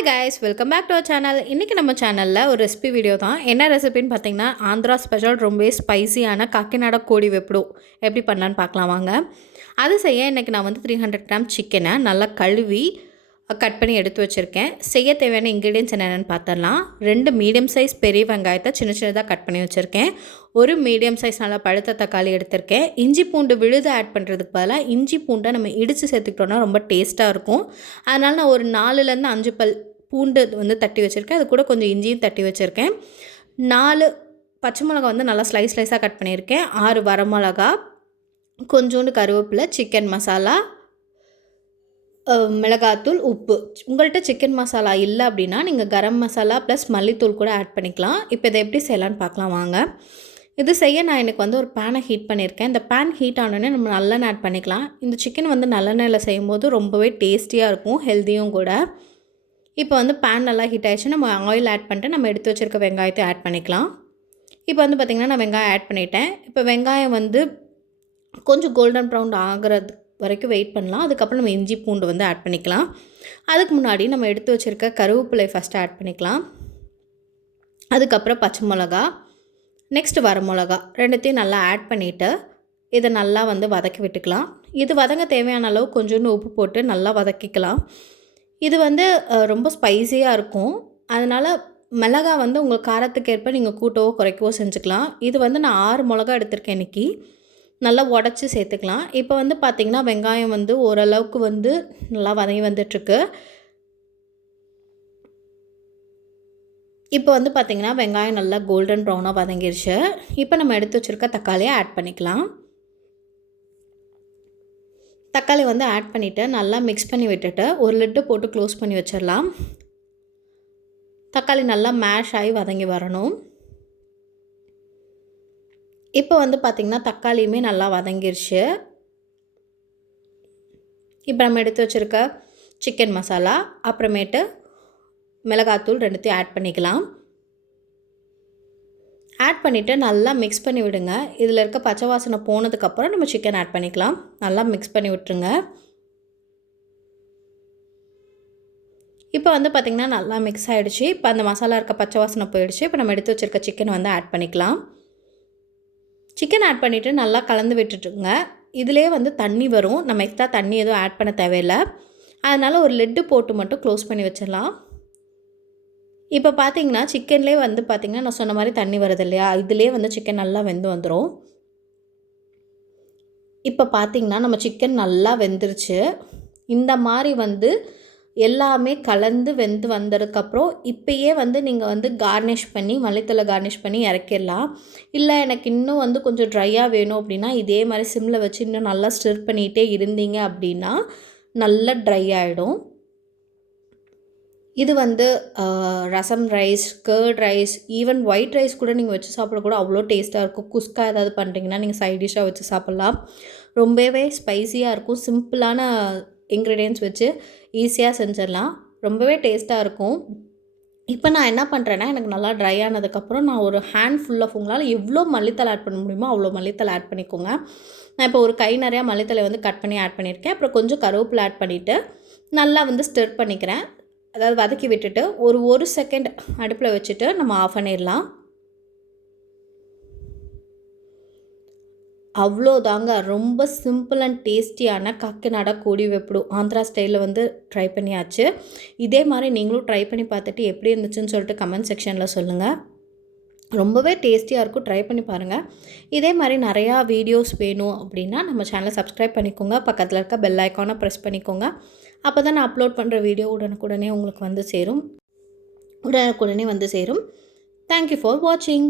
Hi guys, welcome back to our channel. இன்றைக்கி நம்ம சேனலில் ஒரு ரெசிபி வீடியோ தான். என்ன ரெசிபின்னு பார்த்தீங்கன்னா, ஆந்திரா ஸ்பெஷல் ரொம்பவே ஸ்பைசியான காக்கிநாடா கோடி வெப்புடு எப்படி பண்ணலான்னு பார்க்கலாம் வாங்க. அது செய்ய இன்றைக்கி நான் வந்து 300 கிராம் சிக்கனை நல்லா கழுவி கட் பண்ணி எடுத்து வச்சுருக்கேன். செய்ய தேவையான இன்க்ரீடியன்ஸ் என்னென்னு பார்த்துடலாம். 2 மீடியம் சைஸ் பெரிய வெங்காயத்தை சின்ன சின்னதாக கட் பண்ணி வச்சுருக்கேன். ஒரு மீடியம் சைஸ் நல்லா பழுத்த தக்காளி எடுத்திருக்கேன். இஞ்சி பூண்டு விழுது ஆட் பண்ணுறதுக்கு பதிலாக இஞ்சி பூண்டை நம்ம இடித்து சேர்த்துக்கிட்டோன்னா ரொம்ப டேஸ்ட்டாக இருக்கும். அதனால் நான் ஒரு 4லேருந்து 5 பல் பூண்டு வந்து தட்டி வச்சுருக்கேன். அது கூட கொஞ்சம் இஞ்சியும் தட்டி வச்சுருக்கேன். 4 பச்சை மிளகா வந்து நல்லா ஸ்லைஸாக கட் பண்ணியிருக்கேன். 6 வரமிளகா, கொஞ்சோண்டு கருவேப்பிலை, சிக்கன் மசாலா, மிளகாத்தூள், உப்பு. உங்கள்கிட்ட சிக்கன் மசாலா இல்லை அப்படின்னா நீங்கள் கரம் மசாலா ப்ளஸ் மல்லித்தூள் கூட ஆட் பண்ணிக்கலாம். இப்போ இதை எப்படி செய்யலான்னு பார்க்கலாம் வாங்க. இது செய்ய நான் எனக்கு வந்து ஒரு பேனை ஹீட் பண்ணியிருக்கேன். இந்த பேன் ஹீட் ஆனோடனே நம்ம நல்லெண்ணெய் ஆட் பண்ணிக்கலாம். இந்த சிக்கன் வந்து நல்லெண்ணெயில் செய்யும்போது ரொம்பவே டேஸ்டியாக இருக்கும், ஹெல்த்தியும் கூட. இப்போ வந்து பேன் நல்லா ஹீட் ஆகிடுச்சு. நம்ம ஆயில் ஆட் பண்ணிட்டு நம்ம எடுத்து வச்சுருக்க வெங்காயத்தை ஆட் பண்ணிக்கலாம். இப்போ வந்து பார்த்திங்கன்னா நான் வெங்காயம் ஆட் பண்ணிட்டேன். இப்போ வெங்காயம் வந்து கொஞ்சம் கோல்டன் ப்ரௌன் ஆகிறது வரைக்கும் வெயிட் பண்ணலாம். அதுக்கப்புறம் நம்ம இஞ்சி பூண்டு வந்து ஆட் பண்ணிக்கலாம். அதுக்கு முன்னாடி நம்ம எடுத்து வச்சுருக்க கருவேப்பிலை ஃபஸ்ட்டு ஆட் பண்ணிக்கலாம். அதுக்கப்புறம் பச்சை மிளகா, நெக்ஸ்ட்டு வரமிளகா, ரெண்டுத்தையும் நல்லா ஆட் பண்ணிவிட்டு இதை நல்லா வந்து வதக்கி விட்டுக்கலாம். இது வதங்க தேவையான அளவு கொஞ்சோண்டு உப்பு போட்டு நல்லா வதக்கிக்கலாம். இது வந்து ரொம்ப ஸ்பைஸியாக இருக்கும். அதனால் மிளகா வந்து உங்கள் காரத்துக்கு ஏற்ப நீங்கள் கூட்டவோ குறைக்கவோ செஞ்சுக்கலாம். இது வந்து நான் 6 மிளகா எடுத்திருக்கேன் இன்றைக்கி. நல்லா உடச்சி சேர்த்துக்கலாம். இப்போ வந்து பார்த்திங்கன்னா வெங்காயம் வந்து ஓரளவுக்கு வந்து நல்லா வதங்கி வந்துட்டுருக்கு. இப்போ வந்து பார்த்திங்கன்னா வெங்காயம் நல்லா கோல்டன் ப்ரௌனாக வதங்கிருச்சு. இப்போ நம்ம எடுத்து வச்சுருக்க தக்காளியை ஆட் பண்ணிக்கலாம். தக்காளி வந்து ஆட் பண்ணிவிட்டு நல்லா மிக்ஸ் பண்ணி விட்டுட்டு ஒரு லிட்டு போட்டு க்ளோஸ் பண்ணி வச்சிடலாம். தக்காளி நல்லா மேஷ் ஆகி வதங்கி வரணும். இப்போ வந்து பார்த்திங்கன்னா தக்காளியுமே நல்லா வதங்கிருச்சு. இப்போ நம்ம எடுத்து வச்சுருக்க சிக்கன் மசாலா, அப்புறமேட்டு மிளகாத்தூள் ரெண்டுத்தையும் ஆட் பண்ணிக்கலாம். ஆட் பண்ணிவிட்டு நல்லா மிக்ஸ் பண்ணி விடுங்க. இதில் இருக்க பச்சை வாசனை போனதுக்கப்புறம் நம்ம சிக்கன் ஆட் பண்ணிக்கலாம். நல்லா மிக்ஸ் பண்ணி விட்டுருங்க. இப்போ வந்து பார்த்திங்கன்னா நல்லா மிக்ஸ் ஆகிடுச்சு. இப்போ அந்த மசாலா இருக்க பச்சை வாசனை போயிடுச்சு. இப்போ நம்ம எடுத்து வச்சுருக்க சிக்கன் வந்து ஆட் பண்ணிக்கலாம். சிக்கன் ஆட் பண்ணிவிட்டு நல்லா கலந்து விட்டுட்டுங்க. இதிலே வந்து தண்ணி வரும். நம்ம எக்ஸ்ட்ரா தண்ணி எதுவும் ஆட் பண்ண தேவையில்லை. அதனால் ஒரு லிட்டு போட்டு மட்டும் க்ளோஸ் பண்ணி வச்சிடலாம். இப்போ பார்த்திங்கன்னா சிக்கன்லேயே வந்து பார்த்திங்கன்னா நான் சொன்ன மாதிரி தண்ணி வருது இல்லையா, இதிலே வந்து சிக்கன் நல்லா வெந்து வந்துடும். இப்போ பார்த்திங்கன்னா நம்ம சிக்கன் நல்லா வெந்துருச்சு. இந்த மாதிரி வந்து எல்லாமே கலந்து வெந்து வந்ததுக்கப்புறம் இப்போயே வந்து நீங்கள் வந்து கார்னிஷ் பண்ணி மல்லித்தலை கார்னிஷ் பண்ணி இறக்கிடலாம். இல்லை எனக்கு இன்னும் வந்து கொஞ்சம் ட்ரையாக வேணும் அப்படின்னா இதே மாதிரி சிம்மில் வச்சு இன்னும் நல்லா ஸ்டிர் பண்ணிகிட்டே இருந்தீங்க அப்படின்னா நல்லா ட்ரை ஆகிடும். இது வந்து rasam rice, curd rice, even white rice கூட நீங்கள் வச்சு சாப்பிட கூட அவ்வளோ டேஸ்ட்டாக இருக்கும். குஸ்கா ஏதாவது பண்ணுறீங்கன்னா நீங்கள் சைட் டிஷ்ஷாக வச்சு சாப்பிட்லாம். ரொம்பவே ஸ்பைஸியாக இருக்கும். சிம்பிளான இன்க்ரீடியன்ட்ஸ் வச்சு ஈஸியாக செஞ்சிடலாம். ரொம்பவே டேஸ்ட்டாக இருக்கும். இப்போ நான் என்ன பண்ணுறேன்னா எனக்கு நல்லா ட்ரை ஆனதுக்கப்புறம் நான் ஒரு ஹேண்ட் ஃபுல் ஆஃப் உங்களால் எவ்வளோ மல்லித்தலை ஆட் பண்ண முடியுமோ அவ்வளோ மல்லித்தலை ஆட் பண்ணிக்கோங்க. நான் இப்போ ஒரு கை நிறையா மல்லித்தலை வந்து கட் பண்ணி ஆட் பண்ணியிருக்கேன். அப்புறம் கொஞ்சம் கருவேப்பிலை ஆட் பண்ணிவிட்டு நல்லா வந்து ஸ்டிர் பண்ணிக்கிறேன். அதாவது வதக்கி விட்டுட்டு ஒரு செகண்ட் அடுப்பில் வச்சுட்டு நம்ம ஆஃப் பண்ணிடலாம். அவ்வளோதாங்க. ரொம்ப சிம்பிள் அண்ட் டேஸ்டியான காக்கிநாடா கோடி வெப்புடு ஆந்திரா ஸ்டைலில் வந்து ட்ரை பண்ணியாச்சு. இதே மாதிரி நீங்களும் ட்ரை பண்ணி பார்த்துட்டு எப்படி இருந்துச்சுன்னு சொல்லிட்டு கமெண்ட் செக்ஷனில் சொல்லுங்கள். ரொம்பவே டேஸ்டியாக இருக்கும். ட்ரை பண்ணி பாருங்கள். இதே மாதிரி நிறையா வீடியோஸ் வேணும் அப்படின்னா நம்ம சேனலை சப்ஸ்கிரைப் பண்ணிக்கோங்க. பக்கத்தில் இருக்க பெல் ஐக்கானை ப்ரெஸ் பண்ணிக்கோங்க. அப்போ தான் நான் அப்லோட் பண்ணுற வீடியோ உடனுக்குடனே உங்களுக்கு வந்து சேரும். தேங்க்யூ ஃபார் வாட்சிங்.